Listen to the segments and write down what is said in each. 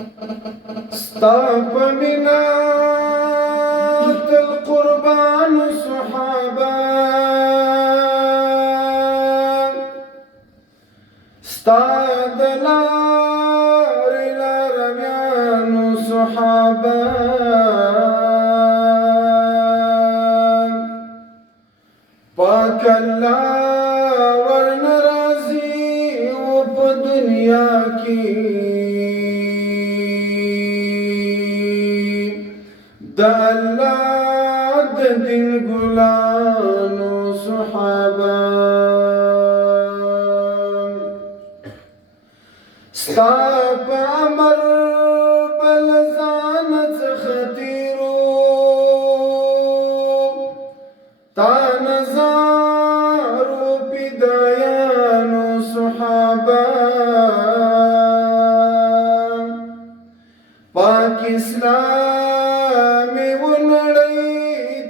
ستا په مینا تل قربان صحابه ستا د لارې لارویانو صحابه پاک الله ورنه راضي و په دنیا کې د الله د دین ګلانو صحابه ستا په امر بل ځان څخه تېرو تا نظارو فدایانو صحابه پاک اسلام و نړۍ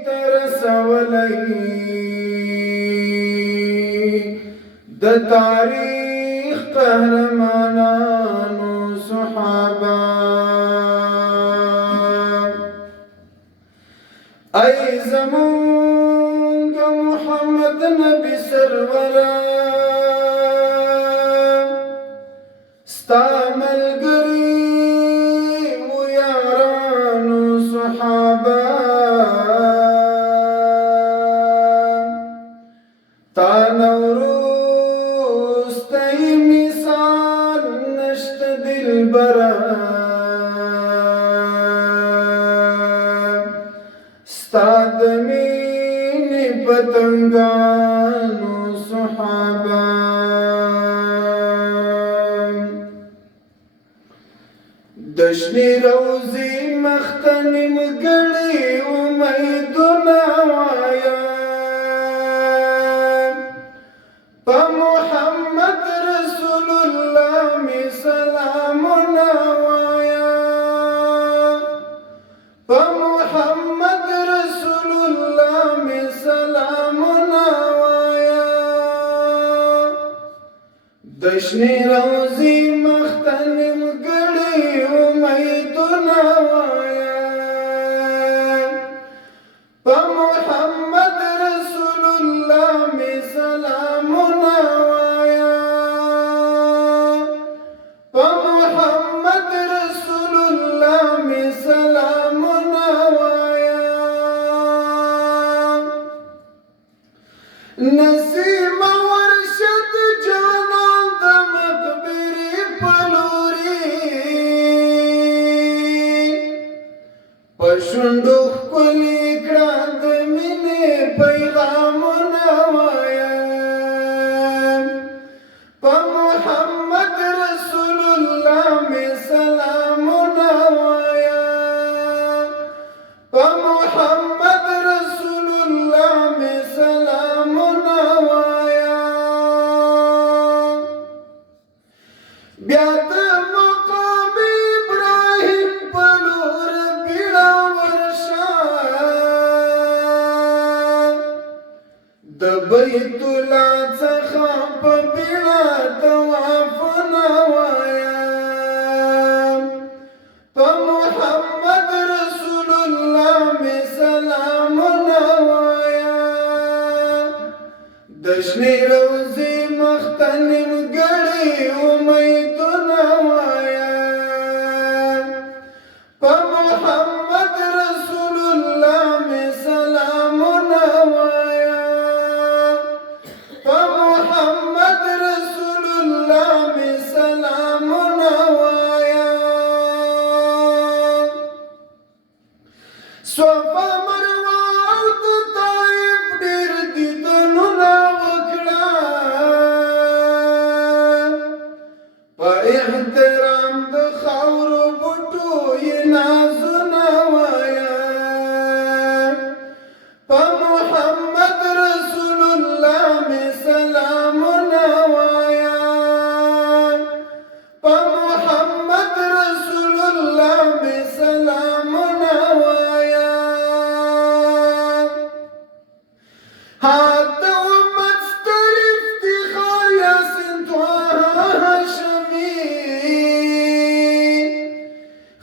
ته رسولی د تاریخ قهرمانانو صحابه ای زمونږ محمد نبی سروره ستا ملګري و یارانو صحابه تا نوروستی مثال نشته دلبره ستا د مینې پتنګانو صحابه د شنې روضې مخته نیمګړي امیدونه وایه په محمد رسول الله مې سلامونه وایه په محمد رسول الله مې سلامونه وایه د شنې روضې مخته نیمګړي امیدونه وایه په محمد رسول الله مې سلامونه وایه په محمد رسول الله مې سلامونه وایه نسیم ورشد جانان د مقبرې په لوري په شونډو ښکلي کړه د مینې پیغامونه وایه په محمد رسول الله مې سلامونه وایه په محمد رسول الله مې سلامونه وایه بیا د مقام ابراهیم په لور بیړه ورشه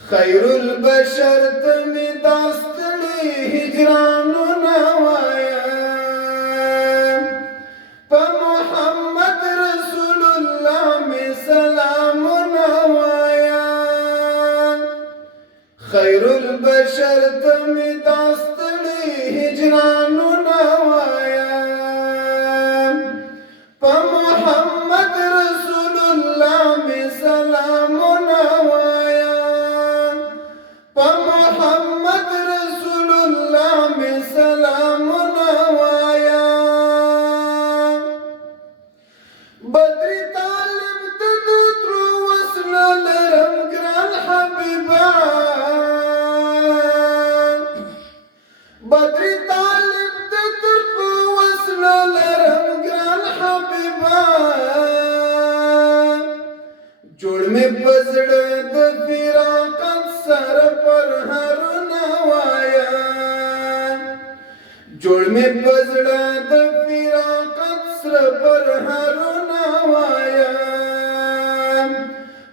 خیر البشر تمی داستړي هجرانونه وایم په محمد رسول الله می سلامونه وایم خیر البشر تمی داستړي هجرانونه وایم په محمد رسول الله می سلامونه وایم په محمد رسول الله می سلامونه وایم بدر طالب د درو وسله لرم ګران حبیبا بدر طالب د درو وسله لرم ګران حبیبا جوړ مې پزړه د فراقت سره پر هرونه وایم جوړ مې پزړه د فراقت سره پر هرونه وایم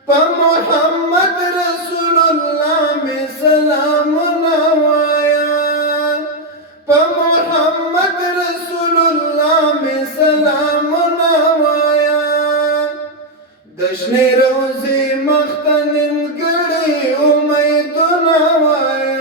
په محمد رسول الله می سلامونه وایم په محمد رسول الله می سلامونه وایم د شنې روزي مخته نیمګړي امیدونه وایم